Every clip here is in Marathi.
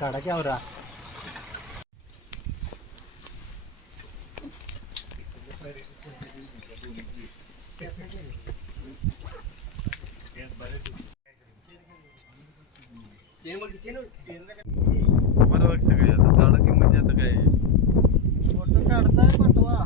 काढा की आवरा. बरोबर सगळे आता काढा की म्हणजे आता काय फोटो काढताय पाठवा.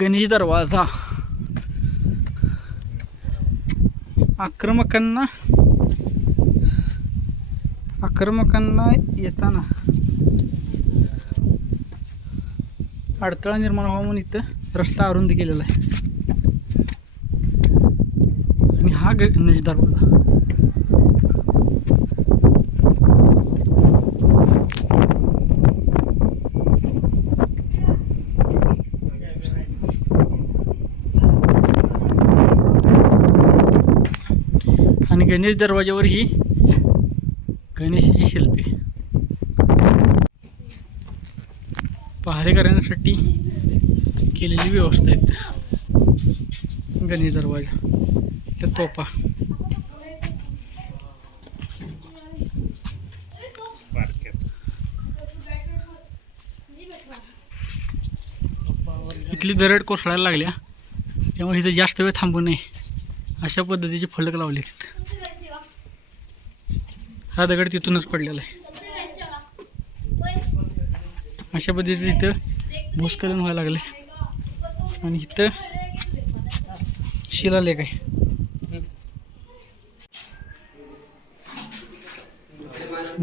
गणेश दरवाजा आक्रमकांना येताना अडथळा निर्माण व्हावा म्हणून इथं रस्ता अरुंद केलेला आहे. आणि हा गणेश दरवाजा आणि गणेश दरवाजावर ही गणेशाची शिल्पे पहारेकऱ्यांसाठी केलेली व्यवस्था आहे. गणेश दरवाजा त्या तोफा इथली दरड कोसळायला लागल्या त्यामुळे इथं जास्त वेळ थांबू नये अशा पद्धतीचे फलक लावले तिथं. हा दगड तिथूनच पडलेला आहे. अशा पद्धतीचं इथं भूस्खलन व्हायला लागले आणि इथं शिलालेख आहे.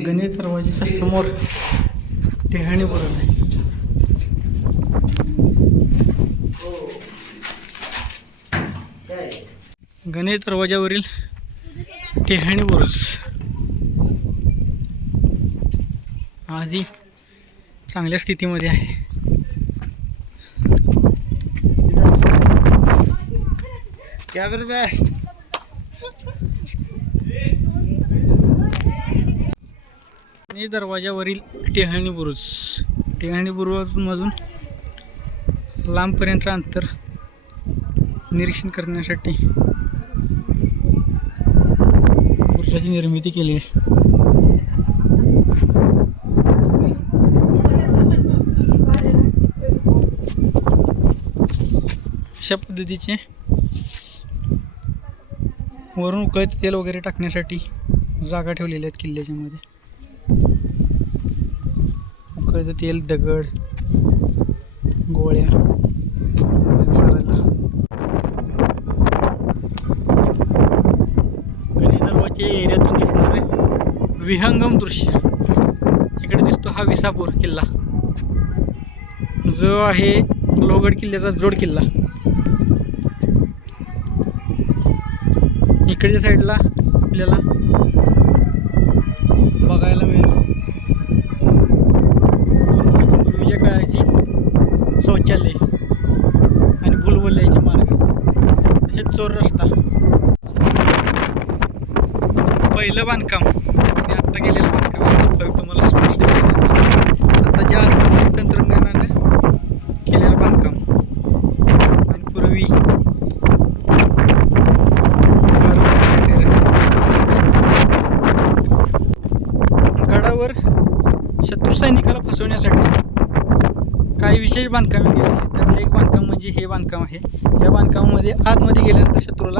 गणेश दरवाजाच्या समोर टेहळणी बुरुज आहे. गणेश दरवाजावरील टेहळणी बुरुज आजही चांगल्या स्थितीमध्ये आहे. गणेश दरवाजावरील टेहळणी बुरुजमधून लांबपर्यंतचं अंतर निरीक्षण करण्यासाठी बुरुजाची निर्मिती केली आहे. अशा पद्धतीचे वरून उकळते तेल वगैरे टाकण्यासाठी जागा ठेवलेल्या आहेत किल्ल्याच्या मध्ये. उकळते तेल, दगड, गोळ्या मारायला. गणेश दरवाजाच्या एरियातून दिसणारे विहंगम दृश्य. इकडे दिसतो हा विसापूर किल्ला जो आहे लोहगड किल्ल्याचा जोड किल्ला. इकडच्या साईडला आपल्याला बघायला मिळेल पूर्वीच्या काळाची शौचालय आणि भुलभुलैयाचे मार्ग, तसेच चोर रस्ता. पहिलं बांधकाम आणि आत्ता केलेलं बांधकाम फरक तुम्हाला स्पष्ट दिसेल. आता ज्या तंत्रज्ञानाने केलेलं बांधकाम आणि पूर्वी किल्ल्यावर शत्रू सैनिकाला फसवण्यासाठी काही विशेष बांधकामे केली आहेत. त्यातलं एक बांधकाम म्हणजे हे बांधकाम आहे. या बांधकामामध्ये आतमध्ये गेल्यानंतर शत्रूला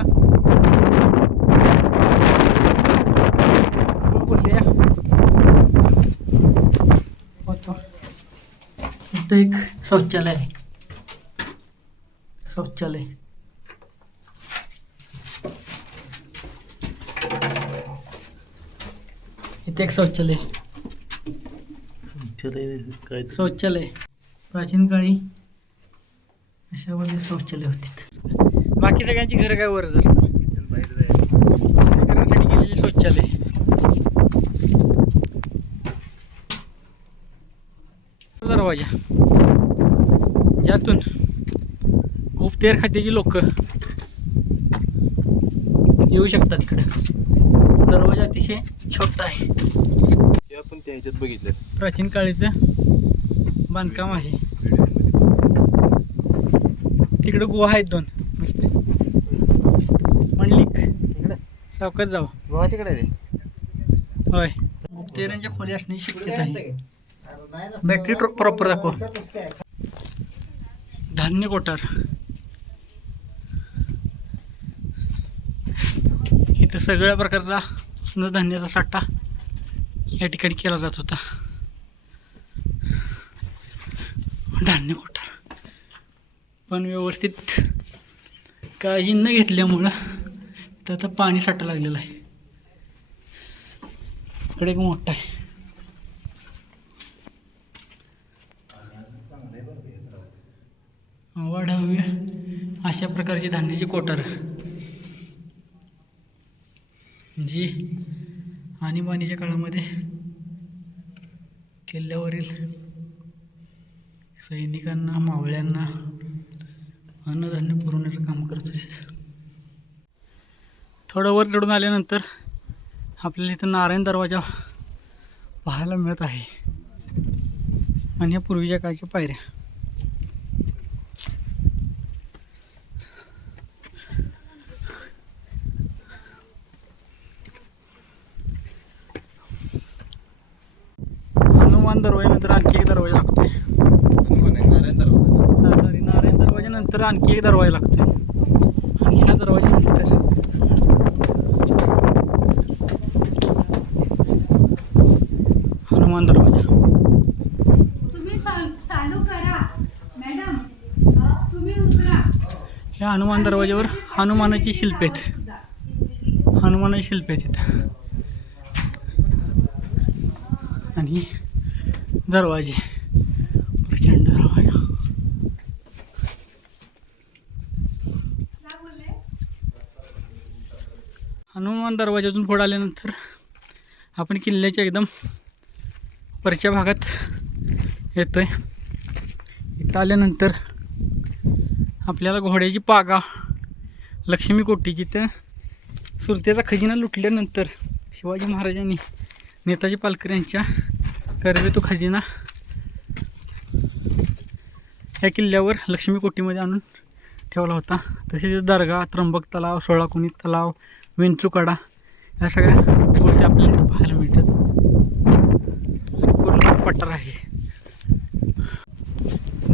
होतो. इथं एक शौचालय आहे. शौचालय इथे एक शौचालय काय शौचालय प्राचीन काळी अशा मध्ये शौचालय होती. बाकी सगळ्यांची घरं काय वरच असतात. बाहेर जायचं घरासाठी गेलेले शौचालय. दरवाजा ज्यातून गुप्तहेर खात्याची लोक येऊ शकतात. इकडं दरवाजा अतिशय छोटा आहे. हे आपण त्या ह्याच्यात बघितलं प्राचीन काळीचं बांधकाम आहे. तिकडं गुहा आहेत 2 मिस्त्री. मंडलिक सावकाश जाऊ. गोवा तिकडे होय गुप्तहेरांच्या खोली असण्याची शक्यता आहे. बॅटरी प्रॉपर दाखव. धान्य कोठार इथं सगळ्या प्रकारचा धान्याचा साठा या ठिकाणी केला जात होता. धान्य कोठार पण व्यवस्थित काळजी न घेतल्यामुळं त्याचं पाणी साठा लागलेला आहे. इकडे एक मोठा आहे. वाढावी अशा प्रकारची धान्याची कोठार जी आणीबाणीच्या काळामध्ये किल्ल्यावरील सैनिकांना मावळ्यांना अन्नधान्य पुरवण्याचं काम करत असे. थोडं वर चढून आल्यानंतर आपल्याला इथं नारायण दरवाजा पाहायला मिळत आहे आणि या पूर्वीच्या काळच्या पायऱ्या. हनुमान दरवाजानंतर आणखी एक दरवाजा लागतोय. नारायण दरवाजानंतर आणखी एक दरवाजा लागतोय आणि ह्या दरवाजानंतर हनुमान दरवाजा. तुम्ही चालू करा मॅडम, तुम्ही उतरा. ह्या हनुमान दरवाजावर हनुमानाची शिल्प आहेत. हनुमानाची शिल्प आहेत इथं आणि दरवाजे प्रचंड दरवाजा. हनुमान दरवाजातून पुढे आल्यानंतर आपण किल्ल्याच्या एकदम वरच्या भागात येतोय. इथं आल्यानंतर आपल्याला घोड्याची पागा लक्ष्मी कोठी जिथं सुरतेचा खजिना लुटल्यानंतर शिवाजी महाराजांनी नेताजी पालकर यांच्या कर्वे तो खजिना ह्या किल्ल्यावर लक्ष्मी कोटीमध्ये आणून ठेवला होता. तसेच दर्गा, त्र्यंबक तलाव, सोळाकुणी तलाव, विंचूकडा या सगळ्या गोष्टी आपल्याला इथं पाहायला मिळतात. पूर्ण पठार आहे.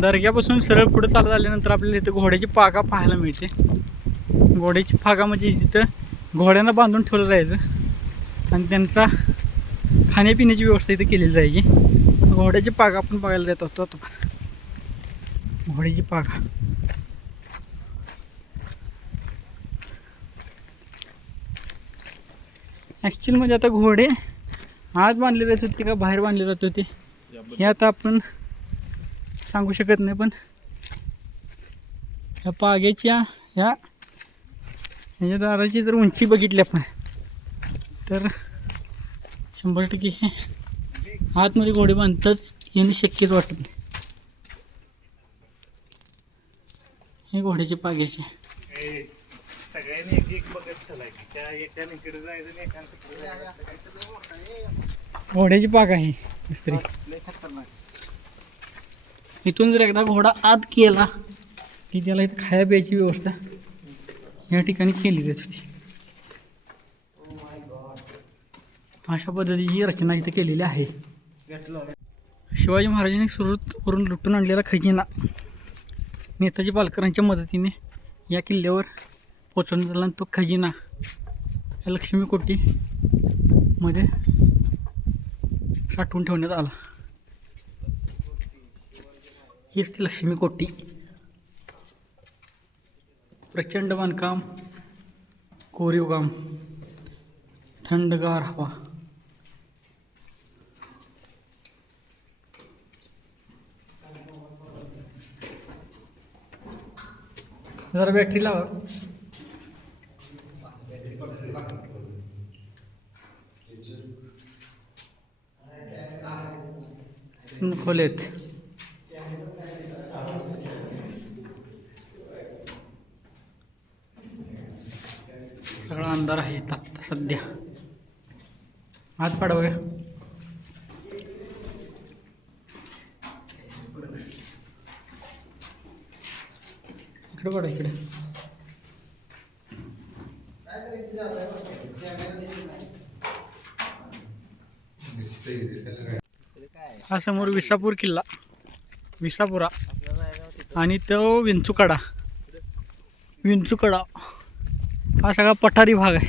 दर्ग्यापासून सरळ पुढे चालत आल्यानंतर आपल्याला इथं घोड्याची पागा पाहायला मिळते. घोड्याची पागा म्हणजे जिथं घोड्यांना बांधून ठेवलं जायचं आणि त्यांचा खाण्यापिण्याची व्यवस्था इथं केलेली जायची. घोड्याची पागा आपण बघायला जात होतो. आता घोड्याची पागा ॲक्च्युअली म्हणजे आता घोडे आत बांधले जात होते का बाहेर बांधले जात होते हे आता आपण सांगू शकत नाही. पण ह्या पाग्याच्या ह्याच्या दाराची जर उंची बघितली आपण तर 100% हे आतमध्ये घोडे बांधताच येणे शक्यच वाटत नाही. हे घोड्याचे पाग्याचे सगळ्यांनी एक एक बघत चालायचं. त्या एकाने इकडे जायचं घोड्याची पाग आहे मिस्त्री. इथून जर एकदा घोडा आत केला की त्याला इथं खाया प्यायची व्यवस्था या ठिकाणी केली जात होती. अशा पद्धतीची रचना इथे केलेली आहे. शिवाजी महाराजांनी सुरतवरून लुटून आणलेला खजिना नेताजी पालकरांच्या मदतीने या किल्ल्यावर पोचवण्यात आला. तो खजिना या लक्ष्मी कोठीमध्ये साठवून ठेवण्यात आला. हीच ती लक्ष्मी कोठी. प्रचंड बांधकाम, कोरीव काम, थंडगार हवा. जरा बॅटरी लावा. खोलेत सगळा अंधार आहे आता सध्या. हात पाडा बघा. इकडे पडा इकडे. हा समोर विसापूर किल्ला, विसापुरा, आणि तो विंचुकडा. विंचुकडा हा सगळा पठारी भाग आहे.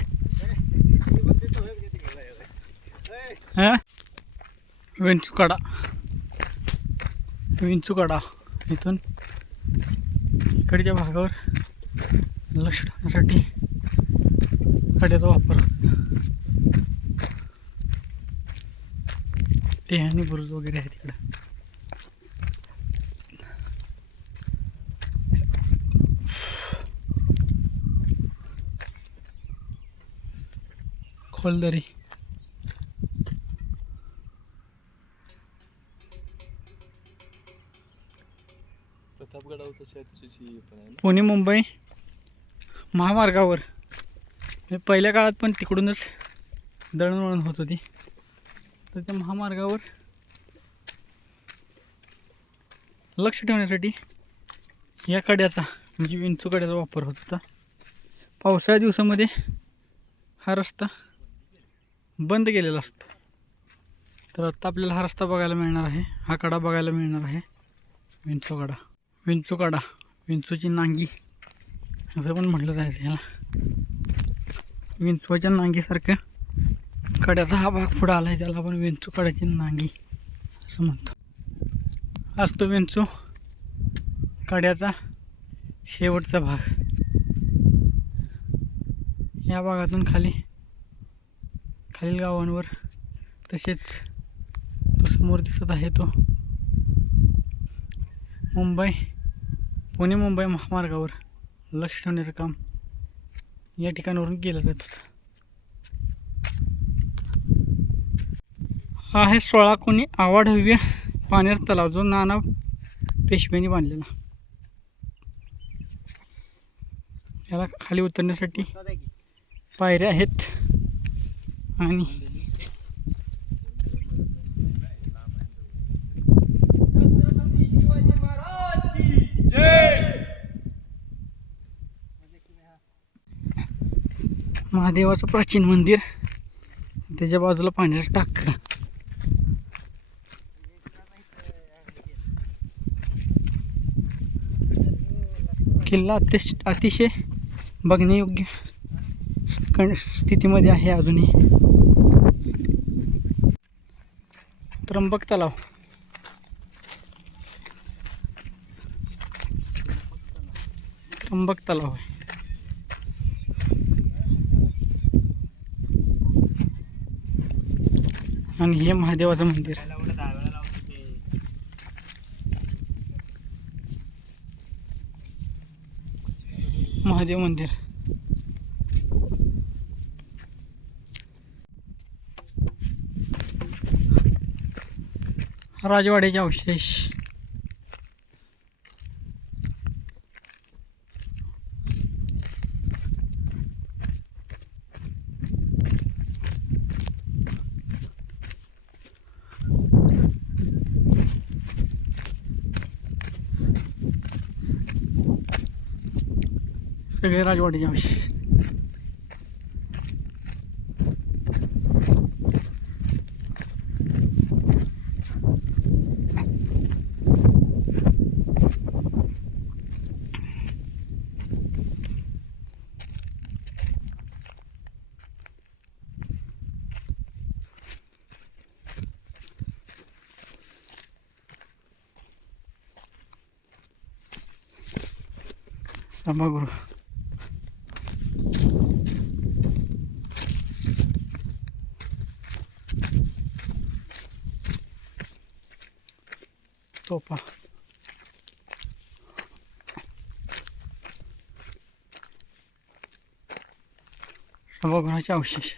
हां, विंचुकडा, विंचुकडा. इथून इकडच्या भागावर लक्ष ठेवण्यासाठी कड्याचा वापर होतो. टेहानी बुरुज वगैरे आहे तिकडं. खोलदरी, पुणे मुंबई महामार्गावर पहिल्या काळात पण तिकडूनच दळणवळण होत होती. तर त्या महामार्गावर लक्ष ठेवण्यासाठी या कड्याचा म्हणजे विंचुकड्याचा वापर होत होता. पावसाळ्या दिवसामध्ये हा रस्ता बंद केलेला असतो. तर आता आपल्याला हा रस्ता बघायला मिळणार आहे, हा कडा बघायला मिळणार आहे. विंचुकडा, विंचुकडा, विंचूची नांगी असं पण म्हटलं जायचं ह्याला. विंचवाच्या नांगीसारखं कड्याचा हा भाग पुढं आला आहे, त्याला आपण विंचुकड्याची नांगी असं म्हणतो. असतो विंचू कड्याचा शेवटचा भाग. या भागातून खालील गावांवर, तसेच तो समोर दिसत आहे तो पुणे मुंबई महामार्गावर लक्ष ठेवण्याचं काम या ठिकाणावरून केलं जात होतं. हा आहे 16 कोणी आवाढव्य पाण्याचा तलाव, जो नाना पेशव्यांनी बांधलेला. याला खाली उतरण्यासाठी पायऱ्या आहेत आणि महादेवाचं प्राचीन मंदिर, त्याच्या बाजूला पाण्याचा टाका. किल्ला अतिशय बघण्यायोग्य स्थितीमध्ये आहे अजूनही. त्र्यंबक तलाव, त्र्यंबक तलाव आहे. आणि हे महादेवाचं मंदिर. महादेव मंदिर. राजवाड्याचे अवशेष. सगळे राजवाड्याचे अवशेष. सभागृह तोफा सभागृहाचे अवशेष